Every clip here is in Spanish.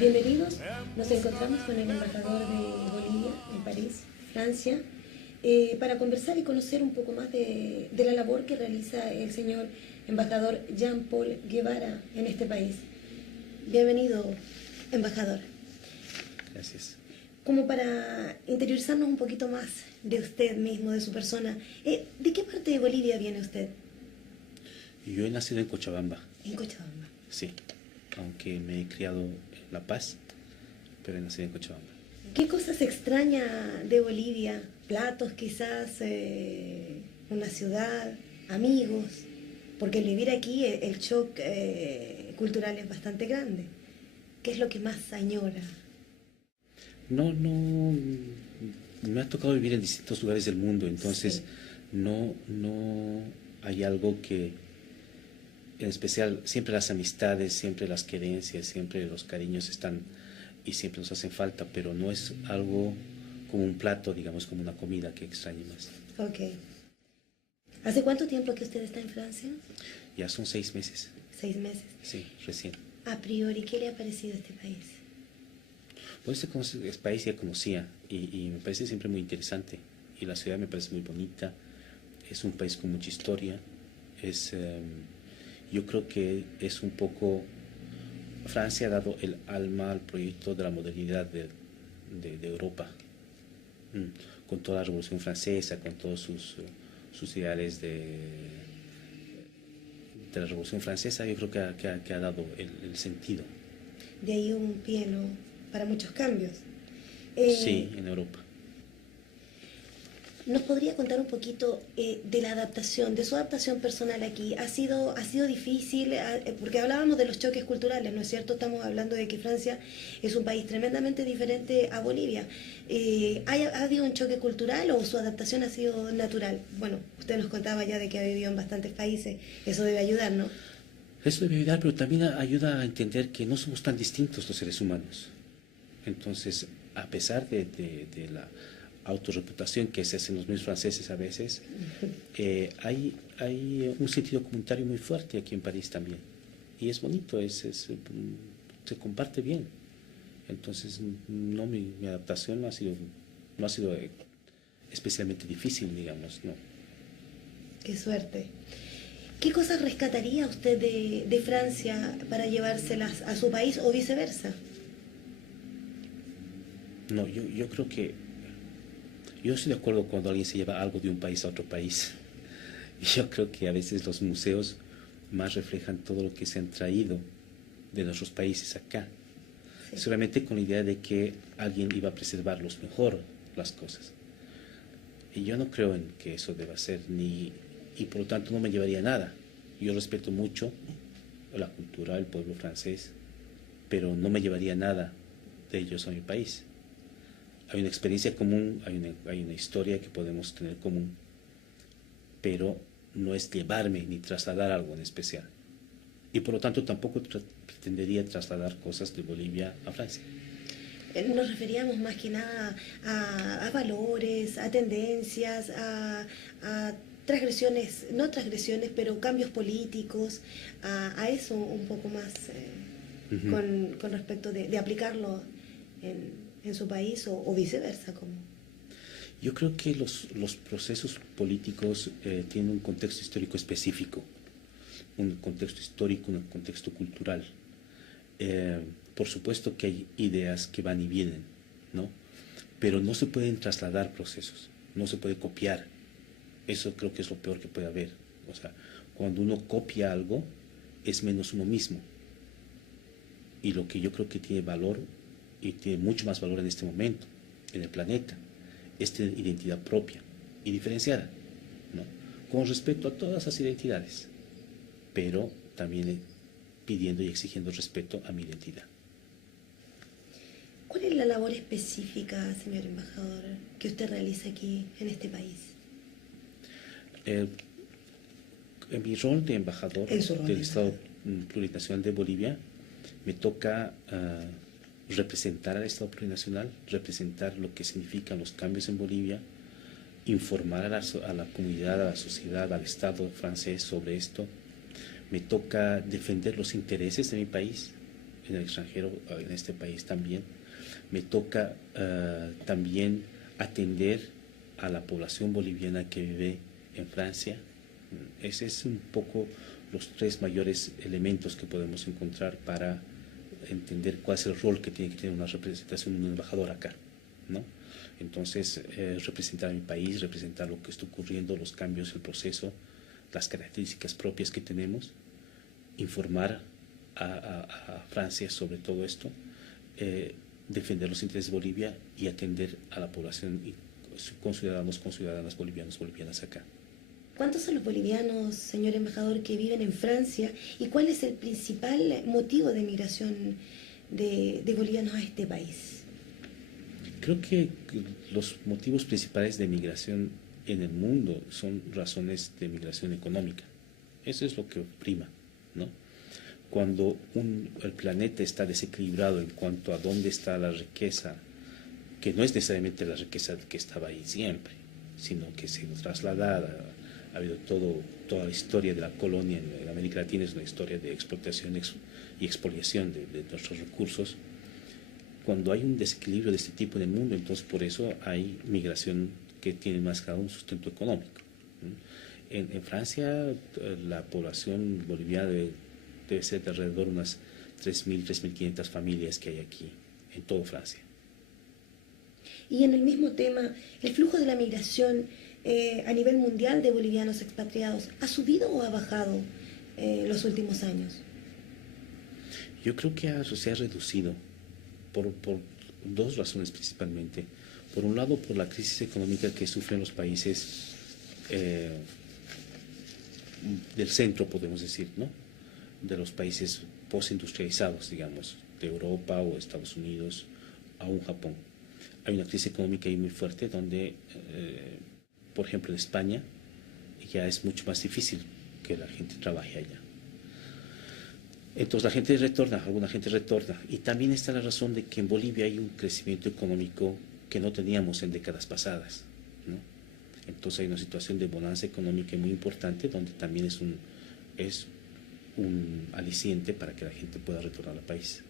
Bienvenidos, nos encontramos con el embajador de Bolivia en París, Francia, para conversar y conocer un poco más de la labor que realiza el señor embajador Jean-Paul Guevara en este país. Bienvenido, embajador. Gracias. Como para interiorizarnos un poquito más de usted mismo, de su persona, ¿de qué parte de Bolivia viene usted? Yo he nacido en Cochabamba. En Cochabamba. Sí, aunque me he criado en La Paz, pero he nacido en Cochabamba. ¿Qué cosas extraña de Bolivia? Platos quizás, una ciudad, amigos, porque al vivir aquí el shock cultural es bastante grande. ¿Qué es lo que más añora? No, me ha tocado vivir en distintos lugares del mundo, entonces Sí. no hay algo que, en especial, siempre las amistades, siempre las querencias, siempre los cariños están y siempre nos hacen falta, pero no es algo como un plato, digamos, como una comida que extrañe más. Ok. ¿Hace cuánto tiempo que usted está en Francia? Ya son 6 meses, 6 meses. sí, recién. A priori, ¿qué le ha parecido este país? Pues este país ya conocía y me parece siempre muy interesante y la ciudad me parece muy bonita, es un país con mucha historia, yo creo que es un poco, Francia ha dado el alma al proyecto de la modernidad de Europa, con toda la Revolución Francesa, con todos sus ideales de la Revolución Francesa, yo creo que ha dado el sentido. De ahí un pie, ¿no?, para muchos cambios. Sí, en Europa. ¿Nos podría contar un poquito de la adaptación, de su adaptación personal aquí? ¿Ha sido difícil? Porque hablábamos de los choques culturales, ¿no es cierto? Estamos hablando de que Francia es un país tremendamente diferente a Bolivia. ¿Ha habido un choque cultural o su adaptación ha sido natural? Bueno, usted nos contaba ya de que ha vivido en bastantes países, eso debe ayudar, ¿no? Eso debe ayudar, pero también ayuda a entender que no somos tan distintos los seres humanos. Entonces, a pesar de la autorreputación que se hacen los mismos franceses a veces, hay un sentido comunitario muy fuerte aquí en París también. Y es bonito, se comparte bien. Entonces, no, mi adaptación no ha sido especialmente difícil, digamos, no. Qué suerte. ¿Qué cosas rescataría usted de Francia para llevárselas a su país o viceversa? No, yo creo que yo estoy de acuerdo cuando alguien se lleva algo de un país a otro país. Yo creo que a veces los museos más reflejan todo lo que se han traído de nuestros países acá. Sí. Solamente con la idea de que alguien iba a preservarlos mejor las cosas. Y yo no creo en que eso deba ser, y por lo tanto no me llevaría nada. Yo respeto mucho la cultura del pueblo francés, pero no me llevaría nada de ellos a mi país. Hay una experiencia común, hay una historia que podemos tener común, pero no es llevarme ni trasladar algo en especial. Y por lo tanto tampoco pretendería trasladar cosas de Bolivia a Francia. Nos referíamos más que nada a valores, a tendencias, a transgresiones, no transgresiones, pero cambios políticos, a eso un poco más con respecto de aplicarlo en su país o viceversa. ¿Cómo? Yo creo que los procesos políticos tienen un contexto histórico específico, un contexto histórico, un contexto cultural. Por supuesto que hay ideas que van y vienen, ¿no? Pero no se pueden trasladar procesos, no se puede copiar. Eso creo que es lo peor que puede haber. O sea, cuando uno copia algo, es menos uno mismo. Y lo que yo creo que tiene valor, y tiene mucho más valor en este momento, en el planeta, es tener identidad propia y diferenciada, ¿no? Con respeto a todas las identidades, pero también pidiendo y exigiendo respeto a mi identidad. ¿Cuál es la labor específica, señor embajador, que usted realiza aquí en este país? En mi rol de embajador del Estado Plurinacional de Bolivia, me toca representar al Estado Plurinacional, representar lo que significan los cambios en Bolivia, informar a la comunidad, a la sociedad, al Estado francés sobre esto. Me toca defender los intereses de mi país, en el extranjero, en este país también. Me toca también atender a la población boliviana que vive en Francia. Ese es un poco los tres mayores elementos que podemos encontrar para entender cuál es el rol que tiene que tener una representación de un embajador acá, ¿no? Entonces, representar a mi país, representar lo que está ocurriendo, los cambios, el proceso, las características propias que tenemos, informar a Francia sobre todo esto, defender los intereses de Bolivia y atender a la población y con ciudadanas bolivianos, bolivianas acá. ¿Cuántos son los bolivianos, señor embajador, que viven en Francia y cuál es el principal motivo de migración de bolivianos a este país? Creo que los motivos principales de migración en el mundo son razones de migración económica. Eso es lo que prima, ¿no? Cuando el planeta está desequilibrado en cuanto a dónde está la riqueza, que no es necesariamente la riqueza que estaba ahí siempre, sino que se trasladada. Ha habido toda la historia de la colonia en América Latina, es una historia de explotación y expoliación de nuestros recursos. Cuando hay un desequilibrio de este tipo en el mundo, entonces por eso hay migración que tiene más que un sustento económico. En Francia, la población boliviana debe ser de alrededor de unas 3.000, 3.500 familias que hay aquí, en toda Francia. Y en el mismo tema, el flujo de la migración a nivel mundial de bolivianos expatriados, ¿ha subido o ha bajado los últimos años? Yo creo que se ha reducido por dos razones principalmente. Por un lado, por la crisis económica que sufren los países del centro, podemos decir, ¿no? De los países postindustrializados, digamos, de Europa o Estados Unidos, aún Japón. Hay una crisis económica ahí muy fuerte donde, por ejemplo, en España ya es mucho más difícil que la gente trabaje allá. Entonces la gente retorna, alguna gente retorna. Y también está la razón de que en Bolivia hay un crecimiento económico que no teníamos en décadas pasadas, ¿no? Entonces hay una situación de bonanza económica muy importante donde también es un aliciente para que la gente pueda retornar al país.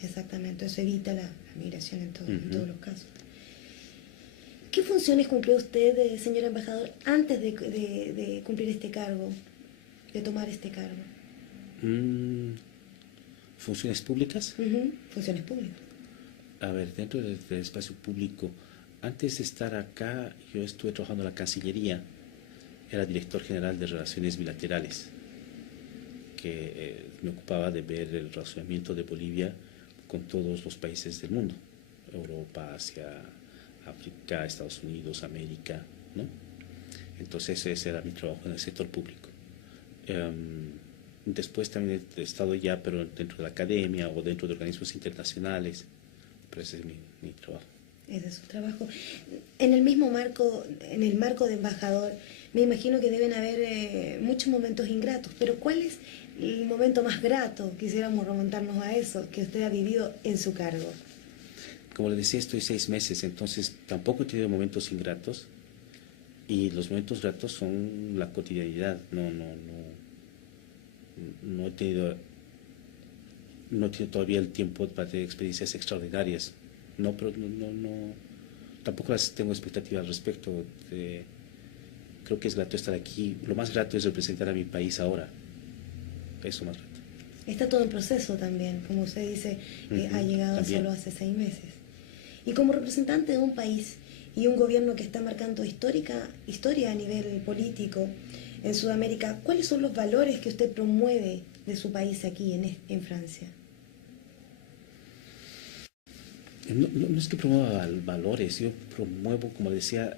Exactamente, eso evita la migración en todos los casos. ¿Qué funciones cumplió usted, señor embajador, antes de cumplir este cargo, de tomar este cargo? ¿Funciones públicas? Funciones públicas. A ver, dentro del espacio público, antes de estar acá, yo estuve trabajando en la Cancillería, era director general de Relaciones Bilaterales, que me ocupaba de ver el relacionamiento de Bolivia con todos los países del mundo, Europa, Asia, África, Estados Unidos, América, ¿no? Entonces ese era mi trabajo en el sector público. Después también he estado ya, pero dentro de la academia o dentro de organismos internacionales, pero ese es mi trabajo. Ese es su trabajo. En el mismo marco, en el marco de embajador, me imagino que deben haber muchos momentos ingratos, pero ¿cuál es el momento más grato? Quisiéramos remontarnos a eso, que usted ha vivido en su cargo. Como le decía, estoy 6 meses, entonces tampoco he tenido momentos ingratos, y los momentos gratos son la cotidianidad. No he tenido todavía el tiempo para tener experiencias extraordinarias. Pero tampoco las tengo expectativa al respecto. Creo que es grato estar aquí. Lo más grato es representar a mi país ahora. Eso más grato. Está todo en proceso también, como usted dice, ha llegado también. solo hace 6 meses. Y como representante de un país y un gobierno que está marcando historia a nivel político en Sudamérica, ¿cuáles son los valores que usted promueve de su país aquí en Francia? No es que promueva valores, yo promuevo, como decía,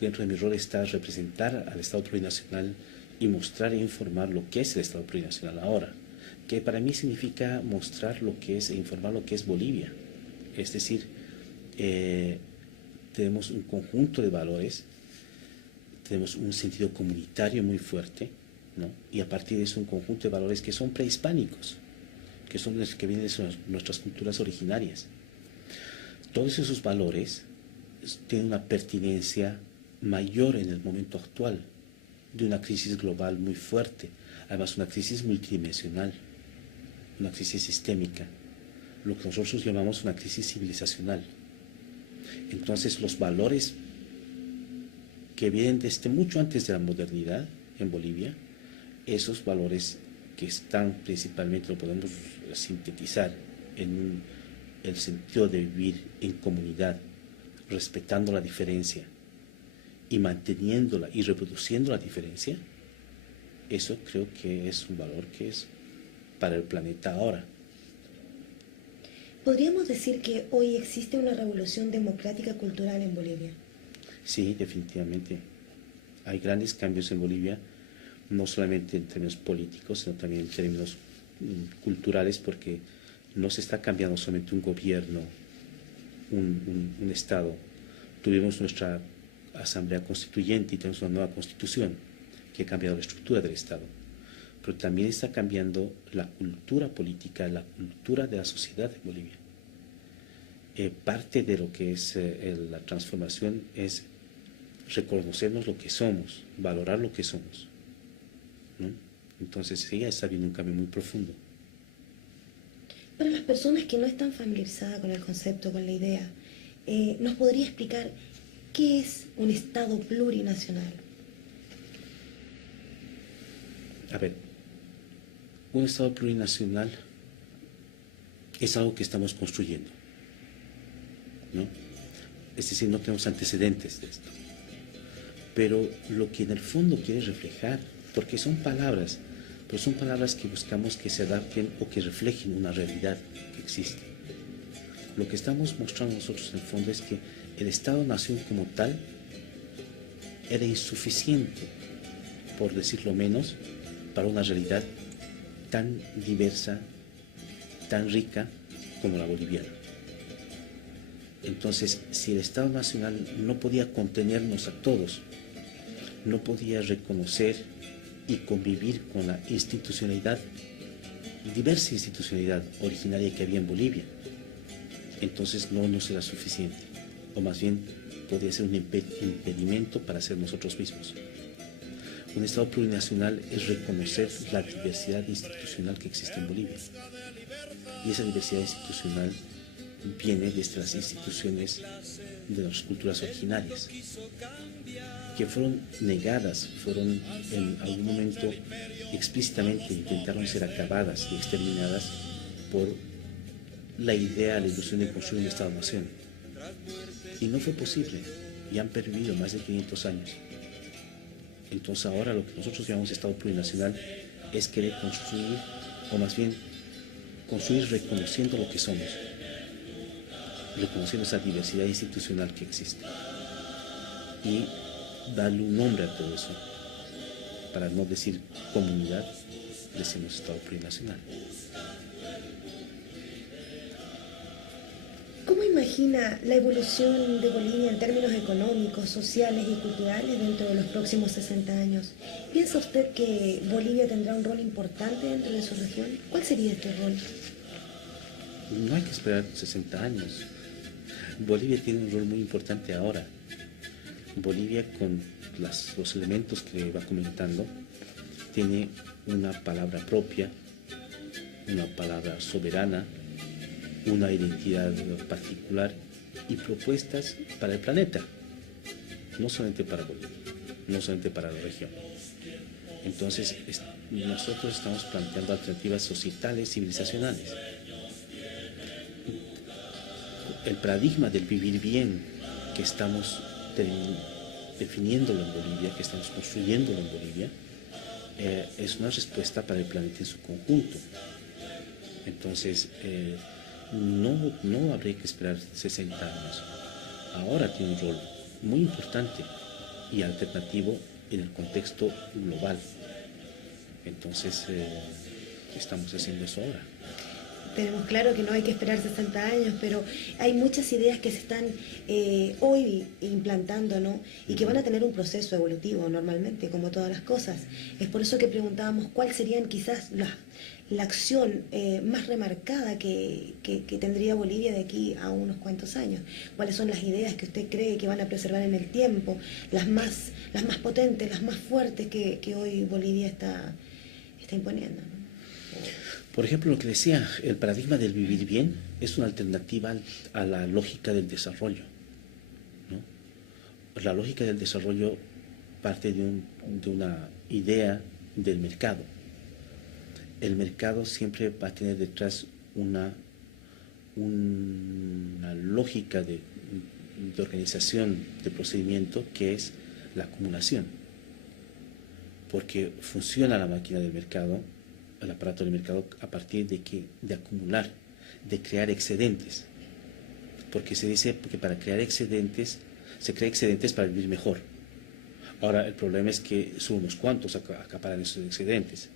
dentro de mi rol está representar al Estado plurinacional y mostrar e informar lo que es el Estado plurinacional ahora, que para mí significa mostrar lo que es e informar lo que es Bolivia. Es decir, tenemos un conjunto de valores, tenemos un sentido comunitario muy fuerte, ¿no? Y a partir de eso un conjunto de valores que son prehispánicos, que vienen de nuestras culturas originarias. Todos esos valores tienen una pertinencia mayor en el momento actual de una crisis global muy fuerte, además una crisis multidimensional, una crisis sistémica, lo que nosotros llamamos una crisis civilizacional. Entonces los valores que vienen desde mucho antes de la modernidad en Bolivia, esos valores que están principalmente, lo podemos sintetizar en el sentido de vivir en comunidad, respetando la diferencia y manteniéndola y reproduciendo la diferencia, eso creo que es un valor que es para el planeta ahora. ¿Podríamos decir que hoy existe una revolución democrática cultural en Bolivia? Sí, definitivamente. Hay grandes cambios en Bolivia, no solamente en términos políticos, sino también en términos culturales, porque no se está cambiando solamente un gobierno, un Estado. Tuvimos nuestra Asamblea Constituyente y tenemos una nueva Constitución que ha cambiado la estructura del Estado. Pero también está cambiando la cultura política, la cultura de la sociedad en Bolivia. Parte de lo que es la transformación es reconocernos lo que somos, valorar lo que somos, ¿no? Entonces sí, está habiendo un cambio muy profundo. Para las personas que no están familiarizadas con el concepto, con la idea, ¿nos podría explicar qué es un Estado plurinacional? A ver, un Estado plurinacional es algo que estamos construyendo, ¿no? Es decir, no tenemos antecedentes de esto. Pero lo que en el fondo quiere reflejar, porque son palabras, pero son palabras que buscamos que se adapten o que reflejen una realidad que existe. Lo que estamos mostrando nosotros en el fondo es que el Estado-nación como tal era insuficiente, por decirlo menos, para una realidad tan diversa, tan rica como la boliviana. Entonces, si el Estado Nacional no podía contenernos a todos, no podía reconocer y convivir con la institucionalidad, diversa institucionalidad originaria que había en Bolivia, entonces no nos era suficiente, o más bien podía ser un impedimento para ser nosotros mismos. Un Estado plurinacional es reconocer la diversidad institucional que existe en Bolivia. Y esa diversidad institucional viene desde las instituciones de las culturas originarias, que fueron negadas, fueron en algún momento explícitamente intentaron ser acabadas y exterminadas por la idea, la ilusión de construir un Estado-nación. Y no fue posible, y han pervivido más de 500 años. Entonces ahora lo que nosotros llamamos Estado plurinacional es querer construir, o más bien construir reconociendo lo que somos, reconociendo esa diversidad institucional que existe y darle un nombre a todo eso. Para no decir comunidad, decimos Estado plurinacional. ¿Cómo imagina la evolución de Bolivia en términos económicos, sociales y culturales dentro de los próximos 60 años? ¿Piensa usted que Bolivia tendrá un rol importante dentro de su región? ¿Cuál sería este rol? No hay que esperar 60 años. Bolivia tiene un rol muy importante ahora. Bolivia, con los elementos que va comentando, tiene una palabra propia, una palabra soberana, una identidad particular y propuestas para el planeta, no solamente para Bolivia, no solamente para la región. Entonces, nosotros estamos planteando alternativas societales, civilizacionales. El paradigma del vivir bien que estamos definiéndolo en Bolivia, que estamos construyéndolo en Bolivia, es una respuesta para el planeta en su conjunto. Entonces, no habría que esperar 60 años. Ahora tiene un rol muy importante y alternativo en el contexto global. Entonces, estamos haciendo eso ahora. Tenemos claro que no hay que esperar 60 años, pero hay muchas ideas que se están hoy implantando, ¿no? Y que van a tener un proceso evolutivo normalmente, como todas las cosas. Es por eso que preguntábamos cuál serían quizás la acción más remarcada que tendría Bolivia de aquí a unos cuantos años. ¿Cuáles son las ideas que usted cree que van a preservar en el tiempo, las más potentes, las más fuertes que hoy Bolivia está imponiendo, ¿no? Por ejemplo, lo que decía, el paradigma del vivir bien es una alternativa a la lógica del desarrollo, ¿no? La lógica del desarrollo parte de una idea del mercado. El mercado siempre va a tener detrás una lógica de organización de procedimiento que es la acumulación, porque funciona la máquina del mercado, el aparato del mercado, a partir de acumular, de crear excedentes, porque se dice que para crear excedentes se crea excedentes para vivir mejor. Ahora el problema es que son unos cuantos acaparan esos excedentes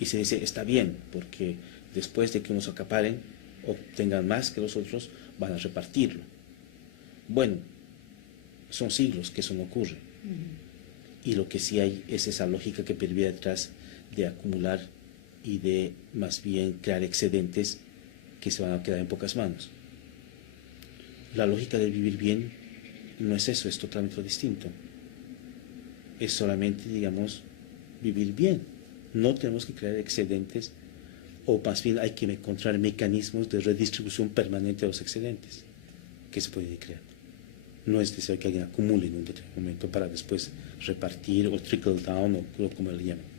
y se dice está bien, porque después de que unos acaparen obtengan más que los otros, van a repartirlo. Bueno, son siglos que eso no ocurre. Y lo que sí hay es esa lógica que pervive detrás de acumular y de más bien crear excedentes que se van a quedar en pocas manos. La lógica del vivir bien no es eso, es totalmente distinto. Es solamente, digamos, vivir bien. No tenemos que crear excedentes, o más bien hay que encontrar mecanismos de redistribución permanente de los excedentes que se pueden ir creando. No es necesario que alguien acumule en un determinado momento para después repartir o trickle down o como le llaman.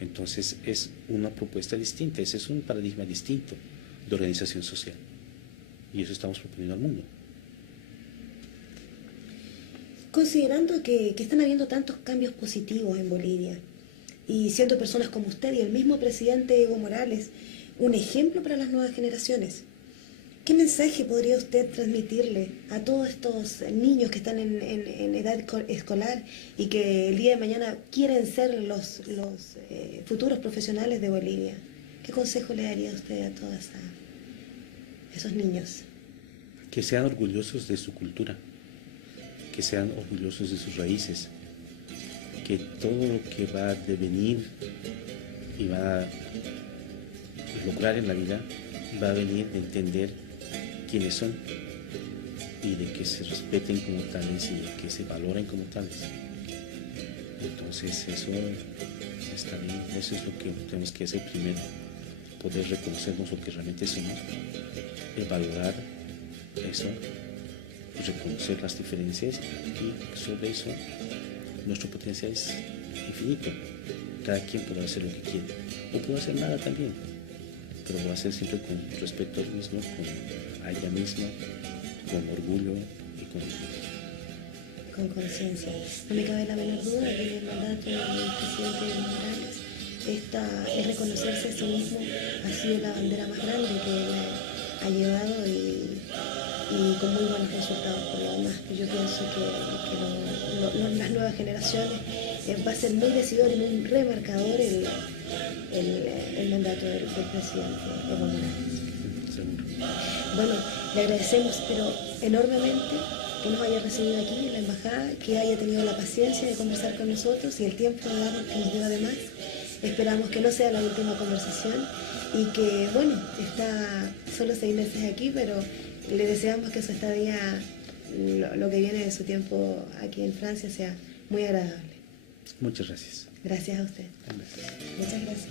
Entonces es una propuesta distinta, ese es un paradigma distinto de organización social. Y eso estamos proponiendo al mundo. Considerando que están habiendo tantos cambios positivos en Bolivia, y siendo personas como usted y el mismo presidente Evo Morales un ejemplo para las nuevas generaciones, ¿qué mensaje podría usted transmitirle a todos estos niños que están en edad escolar y que el día de mañana quieren ser los futuros profesionales de Bolivia? ¿Qué consejo le daría usted a todos esos niños? Que sean orgullosos de su cultura, que sean orgullosos de sus raíces, que todo lo que va a devenir y va a lograr en la vida va a venir de entender quiénes son y de que se respeten como tales y de que se valoren como tales. Entonces eso está bien, eso es lo que tenemos que hacer primero, poder reconocernos lo que realmente somos, valorar eso, reconocer las diferencias y sobre eso nuestro potencial es infinito. Cada quien podrá hacer lo que quiere o puede hacer nada también, pero lo va a hacer siempre con respeto a él mismo, a ella misma, con orgullo y con conciencia. No me cabe la menor duda que el mandato del presidente Evo Morales es reconocerse a sí mismo, ha sido la bandera más grande que él ha llevado y con muy buenos resultados. Por lo demás, yo pienso que las nuevas generaciones va a ser muy decidor y muy remarcador el mandato del presidente Evo Morales. Bueno, le agradecemos pero enormemente que nos haya recibido aquí en la embajada, que haya tenido la paciencia de conversar con nosotros y el tiempo que nos dio además. Esperamos que no sea la última conversación y que, bueno, está solo 6 meses aquí, pero le deseamos que su estadía, lo que viene de su tiempo aquí en Francia, sea muy agradable. Muchas gracias. Gracias a usted. Gracias. Muchas gracias.